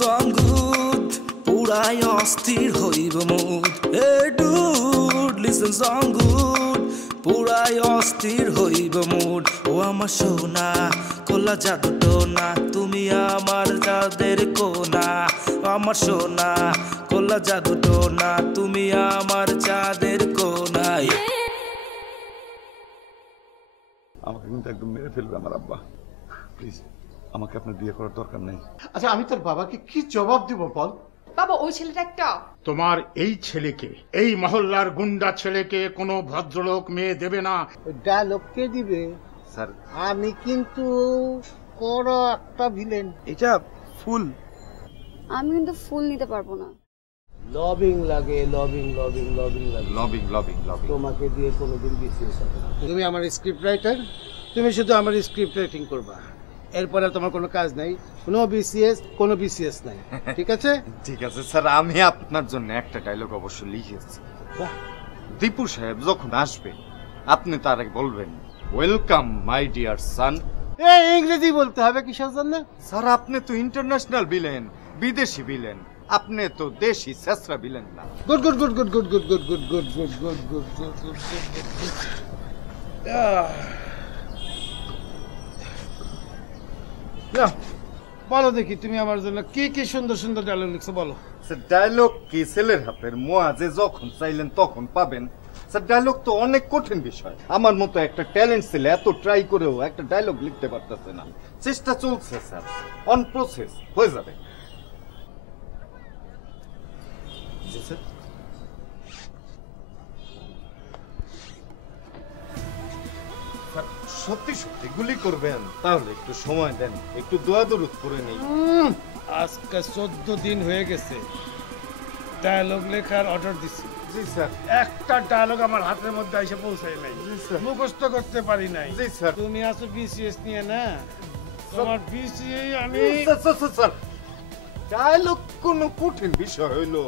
song good পুরাই অস্থির হইব mood Hey dude listen song good পুরাই অস্থির হইব মুড ও আমার সোনা কোলা জাদু টোনা তুমি আমার চাঁদের কোনা আমার সোনা কোলা জাদু টোনা তুমি আমার চাঁদের কোনায় আমাকে কিন্তু একদম মেরে ফেলবে আমার আব্বা প্লিজ আমাকে আপনার বিয়ে করার দরকার নেই আচ্ছা আমি তোর বাবাকে কি জবাব দিব বল বাবা ওই ছেলেটা একটা তোমার এই ছেলেকে এই মহল্লার গুন্ডা ছেলেকে কোনো ভদ্রলোক মেয়ে দেবে না ডায়লগ কে দিবে স্যার আমি কিন্তু বড় একটা ভিলেন এটা ফুল আমি কিন্তু ফুল নিতে পারবো না লবিং লাগে লবিং লবিং লবিং লাগে লবিং লবিং লবিং তোমাকে দিয়ে কোনোদিন বিসিএস হবে না তুমি আমার স্ক্রিপ্ট রাইটার তুমি শুধু আমার স্ক্রিপ্ট রাইটিং করবা এরপরে তোমার কোনো কাজ নাই কোনো বিসিএস নাই ঠিক আছে ঠিক আছে স্যার আমি আপনার জন্য একটা ডায়লগ অবশ্য লিখেছি দীপু সাহেব যখন আসবে আপনি তার আগে বলবেন ওয়েলকাম মাই ডিয়ার সান এই ইংরেজি বলতে হবে কিসের জন্য স্যার আপনি তো ইন্টারন্যাশনাল ভিলেন বিদেশি ভিলেন আপনি তো দেশি ছেসরা ভিলেন না good good good good good good good good good good good good good good বলো দেখি তুমি আমার জন্য কি কি সুন্দর সুন্দর ডায়লগ লিখছো বলো স্যার ডায়লগ কি ছেলের হাতের মোয়া যে যখন চাইলেন তখন পাবেন স্যার ডায়লগ তো অনেক কঠিন বিষয় আমার মতো একটা ট্যালেন্ট ছেলে এত ট্রাই করেও একটা ডায়লগ লিখতে পারতেছে না চেষ্টা চলছে স্যার অন প্রসেস হয়ে যাবে জি স্যার সত্যি সত্যি গুলি করবেন তাহলে একটু সময় দেন একটু দোয়া দরুদ করে নেই আজকে 14 দিন হয়ে গেছে ডায়লগ লেখার অর্ডার দিছি জি স্যার একটা ডায়লগ আমার হাতের মধ্যে এসে পৌঁছায় নাই জি স্যার মুখস্থ করতে পারি নাই জি স্যার তুমি আসো বিসিএস নিয়ে না তোমার বিসিএ আমি স্যার ডায়লগ কোনো কঠিন বিষয় হইলো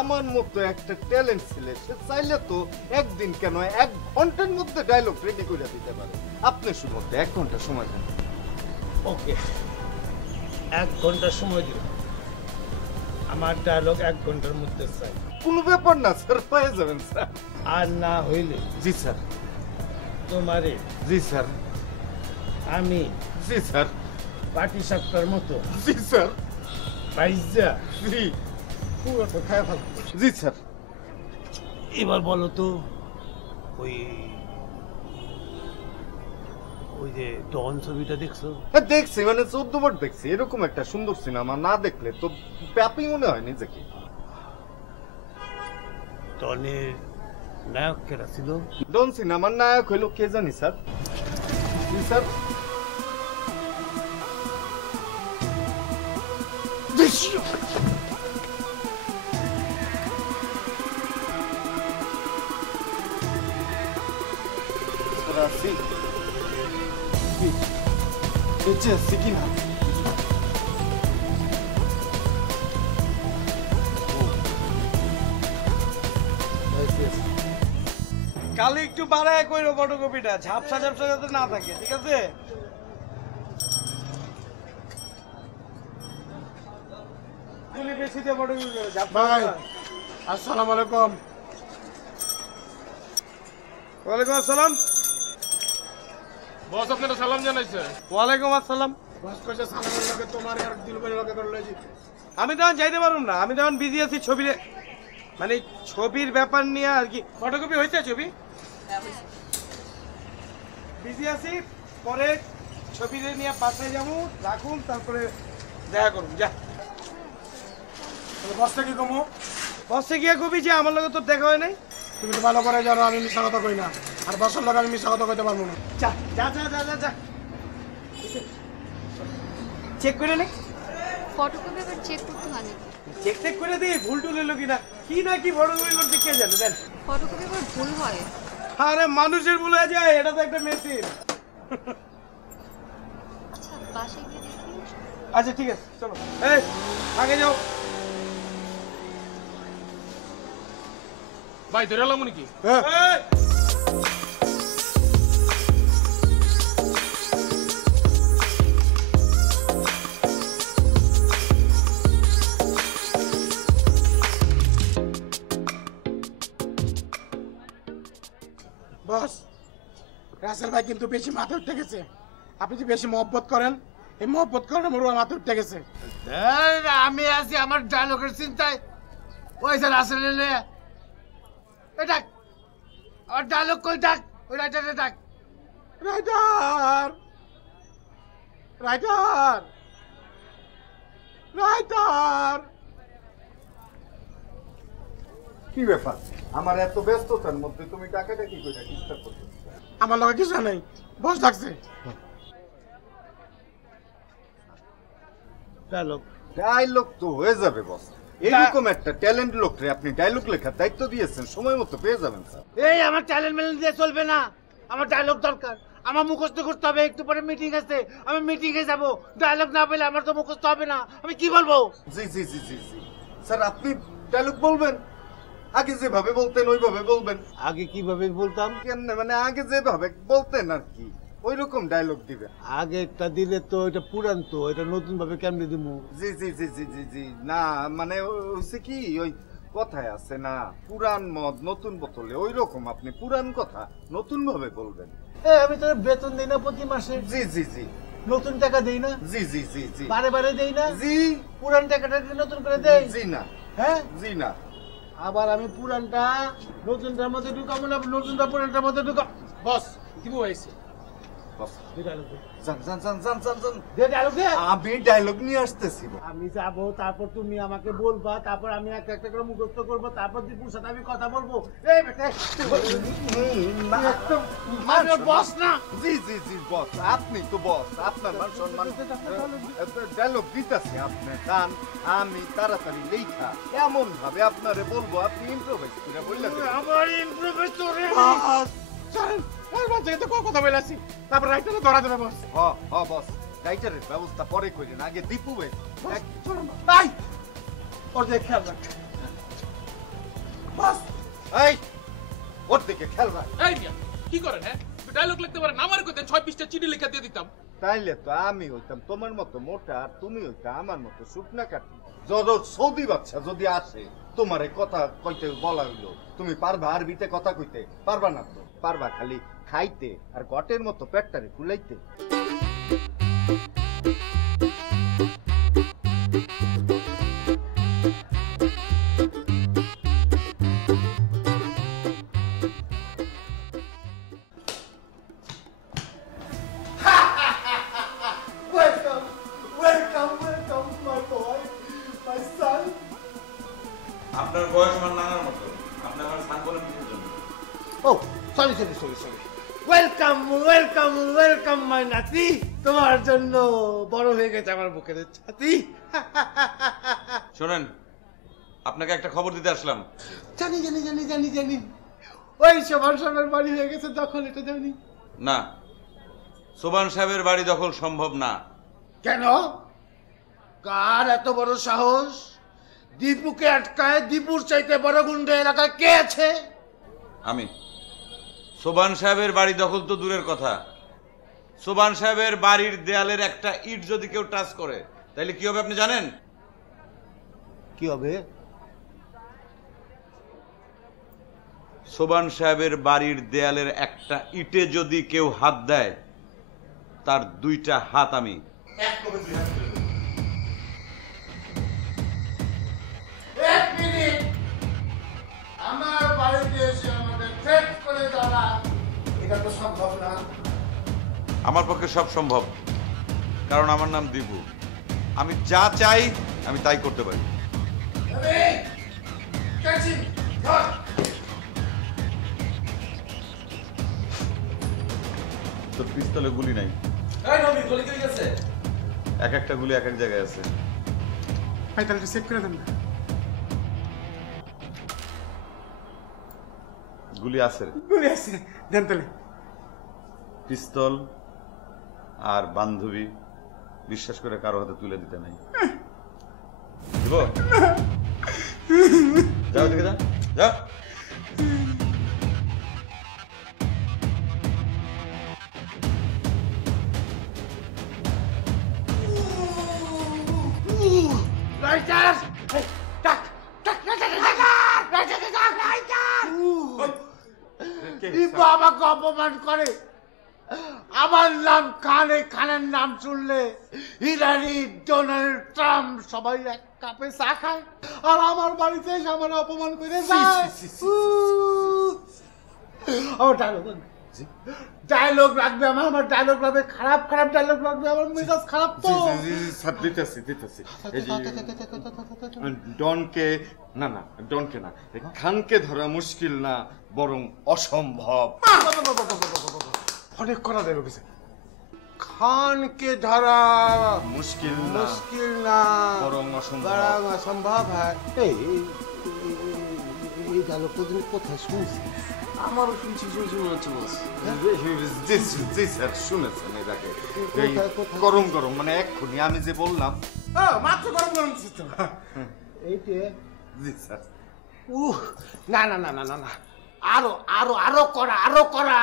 আমার মতো একটা ট্যালেন্ট ছেলে সে চাইলে তো একদিন কেন 1 ঘন্টার মধ্যে ডায়লগ রেডি করে দিতে পারে আপনি শুধুমাত্র 1 ঘন্টা সময় দেন ওকে 1 ঘন্টা সময় দিন আমার ডায়লগ 1 ঘন্টার মধ্যে চাই কোনো ব্যাপার না স্যার পেয়ে যাবেন স্যার আর না হইলে জি স্যার তোমারে জি স্যার আমি জি স্যার পাটি সাপটার মতো জি স্যার পাইজা জি পুরো তো খায় ফেলবো জি স্যার এবার বলো তো ওই ওই যে ডন ছবিটা দেখছো দেখছি মানে 14 বার দেখছি এরকম একটা সুন্দর সিনেমা না দেখলে তো ব্যাপী মনে হয় নিজেকে ডনের নায়ক কেরা ছিল ডন সিনেমার নায়ক হইলো কে জানি স্যার জি স্যার Sì. C'è Sikina. কালি একটু বাড়ায় কইরো ফটোকপিটা ঝাপসা ঝাপসা যাতে না থাকে ঠিক আছে তুমি বেশি দিয়ে ফটোকপি করো ঝাপসা ভাই আসসালামু আলাইকুম ওয়ালাইকুম আসসালাম বস আপনারা সালাম জানাইছে ওয়ালাইকুম আসসালাম বস কইছে সালামের লগে তোমার আর দিলবের লগে করে লইছি আমি তখন যাইতে পারুম না আমি তখন বিজি আছি ছবি মানে ছবির ব্যাপার নিয়ে আর কি ফটোকপি হয়েছে ছবি বিজি আছি পরে ছবি নিয়ে পাশে যাবো রাখুন তারপরে দেখা করুন যা বসটা কি কমো বসে গিয়ে কবি যে আমার লগে তোর দেখা হয় নাই তুমি তো ভালো করে জানো আমি মিশা কথা কই না আর বসের লগে আমি মিশা কথা কইতে পারবো না যা যা যা যা যা যা চেক করে নে ফটোকপি এবার চেক করতে হয় চেক চেক করে দিই ভুল টুল এলো কিনা কি না কি ফটোকপি করতে কে জানে দেন ফটোকপি এবার ভুল হয় আরে মানুষের ভুল হয়ে যায় এটা তো একটা মেশিন আচ্ছা বাসায় গিয়ে দেখি আচ্ছা ঠিক আছে চলো এই আগে যাও ভাই ধরে এলাম নাকি এই আপনার ভাই কিন্তু বেশি মাথা উঠে গেছে। আপনি যে বেশি মহব্বত করেন, এই মহব্বত করেন মোর মাথা উঠে গেছে। আমি আছি আমার ডায়লগের চিন্তায়, ওই স্যার আসলে এটা আর ডায়লগ কই ডাক, ওই রাইটারে ডাক। রাইটার রাইটার রাইটার কি ব্যাপার আমার এত ব্যস্ততার মধ্যে তুমি টাকাটা কি করে ডিস্টার্ব করছো? আমার লগে কিছু নেই, বস ডাকছে। ডায়লগ ডায়লগ তো হয়ে যাবে বস, এরকম একটা ট্যালেন্ট লোকরে আপনি ডায়লগ লেখার দায়িত্ব দিয়েছেন, সময় মতো পেয়ে যাবেন স্যার। এই আমার ট্যালেন্ট মেলেন্ট দিয়ে চলবে না, আমার ডায়লগ দরকার, আমার মুখস্থ করতে হবে। একটু পরে মিটিং আছে, আমি মিটিং এ যাবো, ডায়লগ না পেলে আমার তো মুখস্থ হবে না, আমি কি বলবো? জি জি জি জি জি স্যার, আপনি ডায়লগ বলবেন, আগে যেভাবে বলতেন ওইভাবে বলবেন। আগে কিভাবে বলতাম? কেমনে মানে আগে যেভাবে বলতেন আর কি, ওই রকম ডায়লগ দিবেন। আগে একটা দিলে তো এটা পুরান, তো এটা নতুন ভাবে কেমনে দিব? জি জি জি জি জি জি না মানে হচ্ছে কি, ওই কথায় আছে না, পুরান মদ নতুন বোতলে, ওই রকম আপনি পুরান কথা নতুন ভাবে বলবেন। আমি তোর বেতন দেই না প্রতি মাসে? জি জি জি নতুন টাকা দেই না? জি জি জি জি বারে বারে দেই না? জি পুরান টাকাটা কি নতুন করে দেই? জি না হ্যাঁ, জি না। আবার আমি পুরানটা নতুনটার মধ্যে ঢুকাবো না, নতুনটা পুরানটার মধ্যে ঢুকাবো। বস দিব হয়েছে। বস ডায়লগ দে, যান যান যান যান যান যান, ডায়লগ দে। আমি ডায়লগ নিয়ে আসতেছি। আমি যাবো, তারপর তুমি আমাকে বলবা, তারপর আমি একটা একটা করে মুখস্থ করবো, তারপর দীপুর সাথে আমি কথা বলবো। এই বেটা, একদম মানে বস না। জি জি জি বস, আপনি তো বস, আপনার মান সম্মান ডায়লগ দিতেছে আপনি যান, আমি তাড়াতাড়ি লেখা এমন ভাবে আপনারে বলবো, আপনি ইম্প্রোভাইজ করে বললেন। আমার ইমপ্রুভমেন্ট করে চলেন, এই বাচ্চাকে তো কথা বলেছি, তারপর রাইটারে ধরা দেবে বস। হ হ বস, রাইটারের ব্যবস্থা পরে করেন, আগে দীপু ভাই। চলুন ভাই, ওর দিকে খেয়াল রাখ। বস। এই ওর দিকে খেয়াল রাখ। এই মিয়া কি করেন? হ্যাঁ ডায়লগ লিখতে পারেন, আমার কইতেন 6-20টা চিঠি লিখে দিয়ে দিতাম। তাইলে তো আমি হইতাম তোমার মতো মোটা, আর তুমি হইতা আমার মতো শুকনা কাটি। যত সৌদি বাচ্চা যদি আসে তোমার এই কথা কইতে বলা হইলো, তুমি পারবা আরবিতে কথা কইতে? পারবা না তো, পারবা খালি খাইতে আর গটের মতো পেটটারে ফুলাইতে। Welcome, welcome, welcome, my boy, my son. আপনার বয়স আমার নানার মতো, আপনি আমার সান বলেন কিসের জন্য? Oh, sorry, sorry, sorry, sorry. Welcome, welcome, welcome, my নাতি। তোমার জন্য বড় হয়ে গেছে আমার বুকের ছাতি। শোনেন, আপনাকে একটা খবর দিতে আসলাম। জানি জানি জানি জানি জানি, ওই সবার সবার বাড়ি হয়ে গেছে দখল, এটা জানি। না, সোবান সাহেবের বাড়ি দখল সম্ভব না। কেন? কার এত বড় সাহস? দীপুকে আটকায় দীপুর চাইতে বড় গুন্ডা এলাকায় কে আছে? আমি। সোবান সাহেবের বাড়ি দখল তো দূরের কথা, সোবান সাহেবের বাড়ির দেয়ালের একটা ইট যদি কেউ টাচ করে তাহলে কি হবে আপনি জানেন? কি হবে? সোবান সাহেবের বাড়ির দেয়ালের একটা ইটে যদি কেউ হাত দেয়, তার 2টা হাত আমি এক করে 2 হাত করে দেব। এক মিনিট, আমার বাড়িতে এসে আমাকে থ্রেট করে যাওয়া, এটা তো সম্ভব না। আমার পক্ষে সব সম্ভব, কারণ আমার নাম দীপু। আমি যা চাই আমি তাই করতে পারি। তোর পিস্তলে গুলি নাই? এক একটা গুলি এক এক জায়গায় আছে। ভাই তাহলে চেক করে দেন না। গুলি আছে রে। গুলি আছে, দেন তাহলে। পিস্তল আর বান্ধবী বিশ্বাস করে কারো হাতে তুলে দিতে নাই। দিব? যাও দিকে যা, যা। রাইটার! টাক, টাক, writer, writer, writer, writer, writer! Dipu আমাকে অপমান করে, আমার নাম খান, এই খানের নাম শুনলে ইরানি, ডোনাল্ড ট্রাম্প সবাই এক কাপে চা খায়, আর আমার বাড়িতে এসে আমার অপমান করে যায়। আমার ডায়লগ লাগবে, আমার ডায়লগ লাগবে, খারাপ খারাপ ডায়লগ লাগবে, আমার মেজাজ খারাপ তো। স্যার দিতেছি এই যে ডনকে না ডনকে না, খানকে ধরা মুশকিল না বরং অসম্ভব। অনেক করা দেবে কিছু। খানকে ধরা মুশকিল না বরং অসম্ভব। অসম্ভব। হ্যাঁ, এই ডায়লগটা তুমি কোথায় শুনছি? আমারও শুনছি মনে হচ্ছে বস। জি স্যার, শুনেছেন এটাকে গরম গরম মানে এক্ষুনি আমি যে বললাম মাত্র গরম গরম দিচ্ছ এইটে। জি স্যার। না না না না না না, আরো আরো আরো করা, আরো করা,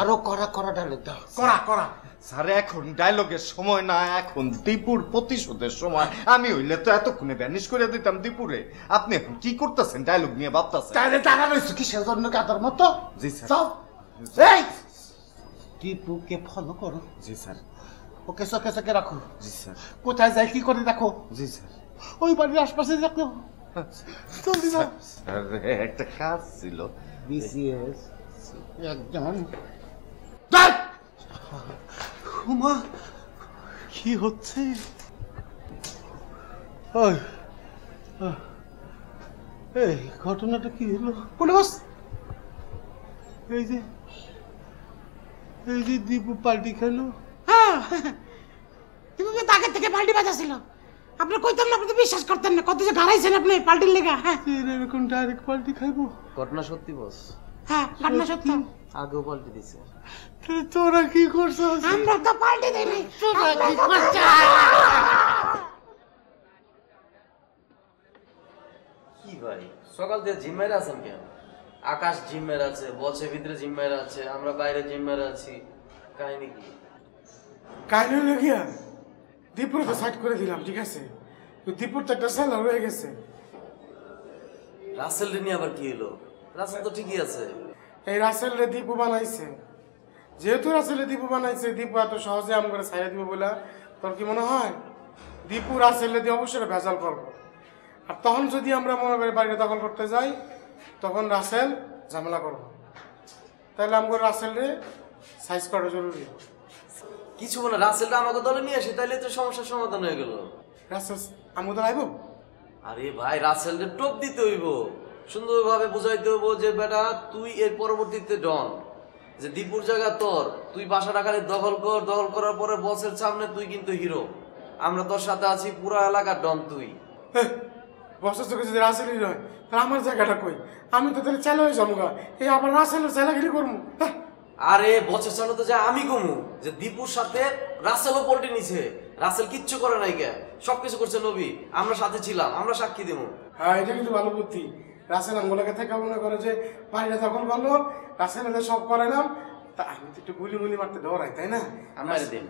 আরো করা করা ডায়লগ দাও, করা করা। স্যার এখন ডায়লগের সময় না, এখন দীপুর প্রতিশোধের সময়। আমি হইলে তো এতক্ষণে ভ্যানিশ করে দিতাম দীপুরে। আপনি এখন কি করতেছেন? ডায়লগ নিয়ে ভাবতেছেন? তাহলে টাকা রয়েছে কিসের জন্য কাতার মতো? জি স্যার। যাও, এই দীপুকে ফলো করো। জি স্যার। ওকে চোখে চোখে রাখো। জি স্যার। কোথায় যায় কি করে দেখো। জি স্যার। ওই বাড়ির আশপাশে দেখো। জলদি যাও। স্যার একটা কাজ ছিল। বিসিএস একজন মা কি হচ্ছে? এই ঘটনাটা কি হলো? পুলিশ এই যে দীপু পাল্টি খেলো। হ্যাঁ, দীপু তাকে থেকে পাল্টি বাজাছিল। আপনি কইতাম না, আপনি তো বিশ্বাস করতেন না। কত যে গাড়াইছেন আপনি পাল্টির লেগা। হ্যাঁ, এরকম ডাইরেক্ট পাল্টি খাইবো? ঘটনা সত্যি বস। হ্যাঁ, ঘটনা সত্যি। আগেও পাল্টি দিছে। তোরা কি করছিস? আমরা তো পাল্টি দেইনি। তোরা কি করছিস? কি ভাই, সকাল থেকে জিম মেরে আছেন কেন? আকাশ জিম মেরে আছে, বসের ভিতরে জিম মেরে আছে, আমরা বাইরে জিম মেরে আছি। কাহিনী কি? কাহিনী হলো গিয়া দীপুর তো সাইড করে দিলাম, ঠিক আছে? তো দীপুর তো একটা সেলার হয়ে গেছে। রাসেল রে নিয়ে আবার কি হলো? রাসেল তো ঠিকই আছে। এই রাসেল রে দীপু বানাইছে। যেহেতু রাসেল রে দীপু বানাইছে, দীপু এত সহজে আম করে ছাইড়া দিব বলে তোর কি মনে হয়? দীপু রাসেল রে দিয়ে অবশ্যই ভেজাল করবো। আর তখন যদি আমরা মনে করি বাড়িটা দখল করতে যাই, তখন রাসেল ঝামেলা করবো। তাহলে আমাকে রাসেল রে সাইজ করা জরুরি। কিছু বলে রাসেলটা আমাকে দলে নিয়ে আসে, তাইলে তো সমস্যার সমাধান হয়ে গেল। রাসেল আমাকে তো আইব। আরে ভাই, রাসেলকে টোপ দিতে হইব, সুন্দরভাবে বুঝাইতে হইব যে বেটা তুই এর পরবর্তীতে ডন, যে দীপুর জায়গা তোর, তুই বাসাটা খালি দখল কর, দখল করার পরে বসের সামনে তুই কিন্তু হিরো, আমরা তোর সাথে আছি, পুরো এলাকার ডন তুই। বছর চোখে যদি রাসেলই রয়, তাহলে আমার জায়গাটা কই? আমি তো তাহলে চালু হয়ে যাবো গা। এই আবার রাসেলের চালাগিরি করবো। আরে বছর সামনে তো যা আমি কমু যে দীপুর সাথে রাসেলও পল্টি নিছে। রাসেল কিচ্ছু করে নাই গে, সবকিছু করছে নবী, আমরা সাথে ছিলাম, আমরা সাক্ষী দেবো। হ্যাঁ, এটা কিন্তু ভালো বুদ্ধি। রাসেল আঙ্গুলাকে থেকে মনে করে যে বাড়িটা দখল করলো, রাসেল সব করাইলাম, তা আমি তো একটু গুলি মুলি মারতে দৌড়াই, তাই না? আমার দিন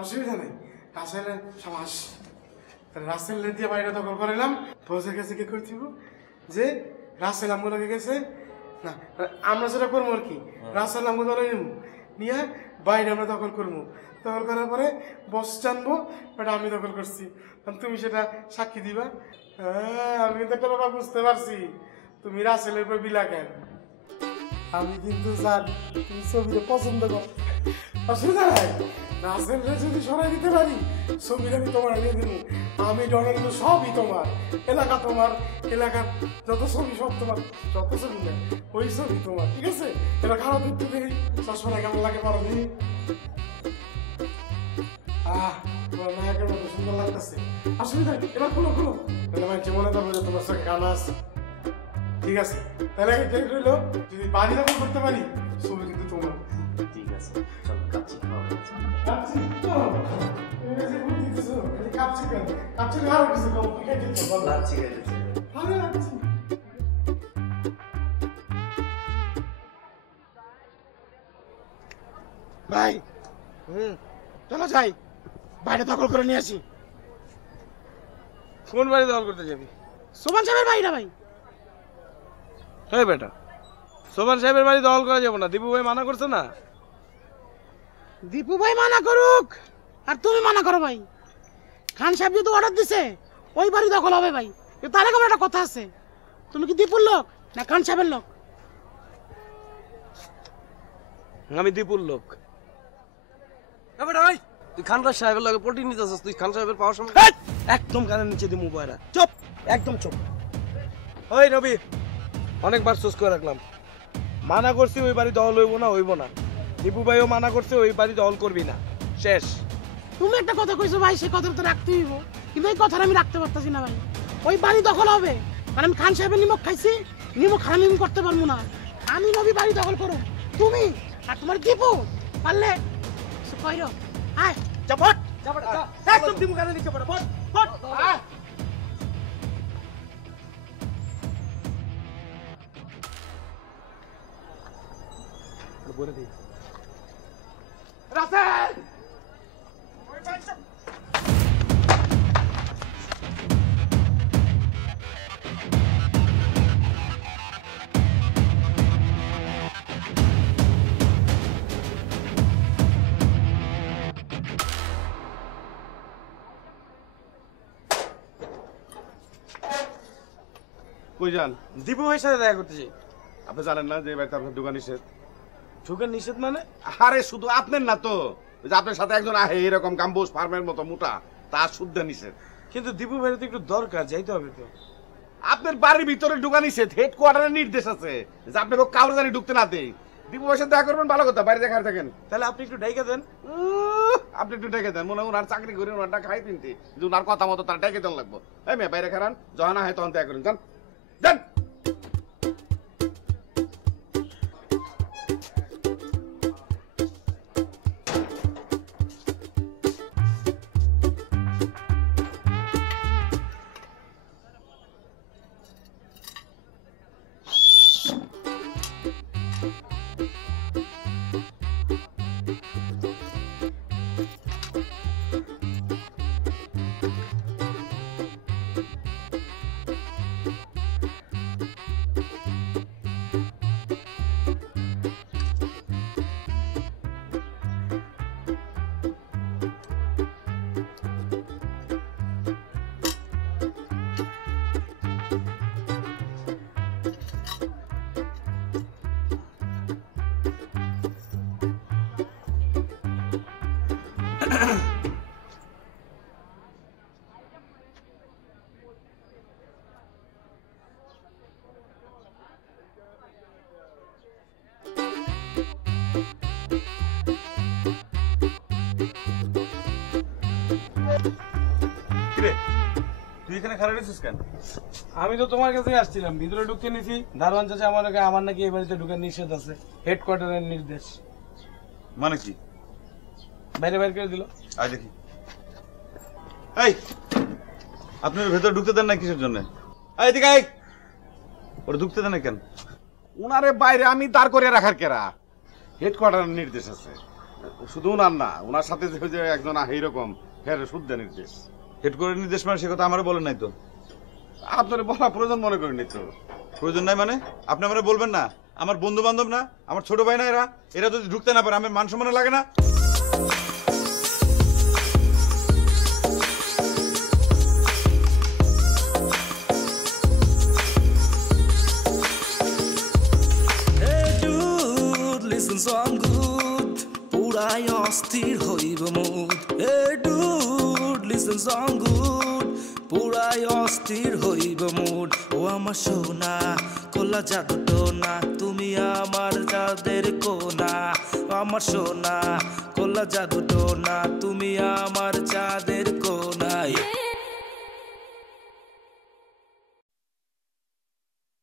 অসুবিধা নেই। রাসেলের সাবাস, রাসেল দিয়ে বাড়িটা দখল করাইলাম। বসের কাছে কি করছিল যে রাসেল আঙ্গুলাকে গেছে না, আমরা সেটা করবো আর কি। রাসেল আঙ্গুল ধরে নিব, নিয়ে বাইরে আমরা দখল করবো। দখল করার পরে বস জানবো এটা আমি দখল করছি, তুমি সেটা সাক্ষী দিবা। হ্যাঁ, আমি কিন্তু একটা ব্যাপার বুঝতে পারছি, তুমি রাসেলের উপর বিলা কেন। আমি কিন্তু জান তুমি ছবিটা পছন্দ কর, অসুবিধা নাই। রাসেলরে যদি সরাই দিতে পারি, ছবিটা আমি তোমার নিয়ে দিব। আমি ডনের সবই তোমার, এলাকা তোমার, এলাকার যত ছবি সব তোমার, যত ছবি না ওই ছবি তোমার, ঠিক আছে? এটা খারাপ দেখতে দেখি চশমাটা কেমন লাগে পারো নি? তোমার নায়কের মতো সুন্দর লাগতেছে। অসুবিধা নেই, এবার খুলো খুলো, তাহলে আমার মনে করবো যে তোমার সঙ্গে গান আছে। ঠিক আছে, তাহলে রইলো যদি বাড়ি দখল করতে পারি, ছবি কিন্তু তোমার। ঠিক আছে, চল কাচ্চি খাওয়া হচ্ছে। কাচ্চি তো এই যে বুদ্ধি দিছো, খালি কাচ্চি কেন? কাচ্চি আর কিছু কম কি খাইতে বল? লাচ্ছি খাইতে ভালো লাগছে। ভাই, চলো যাই, বাইরে দখল করে নিয়ে আসি। কোন বাড়ি দখল করতে যাবি? সোমান সাহেবের বাড়িটা ভাই। হ্যাঁ বেটা, সোমান সাহেবের বাড়ি দখল করা যাবো না, দীপু ভাই মানা করছে না। দীপু ভাই মানা করুক আর তুমি মানা করো ভাই, খান সাহেব যদি অর্ডার দিছে ওই বাড়ি দখল হবে ভাই। তার আগে আমার একটা কথা আছে, তুমি কি দীপুর লোক না খান সাহেবের লোক? আমি দীপুর লোক। তুই খান সাহেবের লগে পল্টি নিতে আসছিস, তুই খান সাহেবের পাওয়ার সময় একদম কানের নিচে দিমু বয়রা। চুপ, একদম চুপ। ওই রবি, অনেকবার সোচ করে রাখলাম, মানা করছি ওই বাড়ি দখল হইব না। দীপু ভাইও মানা করছে ওই বাড়ি দখল করবি না, শেষ। তুমি একটা কথা কইছো ভাই, সেই কথাটা তো রাখতে হইব, কিন্তু এই কথাটা আমি রাখতে পারতাছি না ভাই। ওই বাড়ি দখল হবে কারণ আমি খান সাহেবের নিমক খাইছি, নিমক হারামি করতে পারবো না। আমি নবী বাড়ি দখল করো, তুমি আর তোমার দীপু পারলে কইরো। আয় চপট চপট, একদম দিমু কানের নিচে পড়ে। ফট ফট, আয়। বলে দিই রাসেল কই যান? দীপু ভাইয়ের সাথে দেখা করতেছি। আপনি জানেন না যে বাড়িতে আপনার দোকান নিষেধ? ঢুকে নিষেধ মানে? আরে শুধু আপনার না তো, ওই যে আপনার সাথে একজন আহে এরকম গাম্বুজ ফার্মের মতো মোটা, তার শুদ্ধ নিষেধ। কিন্তু দীপু ভাইয়ের তো একটু দরকার, যাইতে হবে তো। আপনার বাড়ির ভিতরে ঢুকা নিষেধ, হেডকোয়ার্টারের নির্দেশ আছে যে আপনাকে কারো জানি ঢুকতে না দেয়। দীপু ভাইয়ের সাথে দেখা করবেন, ভালো কথা, বাইরে দেখার থাকেন। তাহলে আপনি একটু ডাইকা দেন। আপনি একটু ডেকে দেন, মনে হয় ওনার চাকরি করে ওনারটা খাই তিনটি, কিন্তু ওনার কথা মতো তার ডেকে দেন লাগবো। এই মেয়ে বাইরে খারান, যখন আহে তখন দেখা করেন, যান যান। তুই এখানে খারাপ রেছিস কেন? আমি তো তোমার কাছে আসছিলাম, ভিতরে ঢুকতে নিছি। দারোয়ান চাচা আমার নাকি এই বাড়িতে ঢুকার নিষেধ আছে, হেডকোয়ার্টারের নির্দেশ। মানে কি? বাইরে বাইরে করে দিল। আয় দেখি। এই, আপনার ভেতরে ঢুকতে দেন না কিসের জন্য? এদিকে আয়। ওরা ঢুকতে দেন না কেন? উনারে বাইরে আমি দাঁড় করে রাখার কেরা? হেডকোয়ার্টারের নির্দেশ আছে। শুধু উনার না, উনার সাথে যে একজন আহে এরকম, ফের শুদ্ধ নির্দেশ। হেডকোয়ার্টার নির্দেশ মানে সে কথা আমারও বলেন নাই তো। আপনার বলা প্রয়োজন মনে করিনি তো। প্রয়োজন নাই মানে? আপনি আমারে বলবেন না? আমার বন্ধু বান্ধব না, আমার ছোট ভাই না, এরা যদি ঢুকতে না পারে আমার মান সম্মান লাগে না? song good পুরাই অস্থির হইব mood Hey dude listen song good পুরাই অস্থির হইব মুড ও আমার সোনা কোলা জাদু টোনা তুমি আমার চাঁদের কোনা আমার সোনা কোলা জাদু টোনা তুমি আমার চাঁদের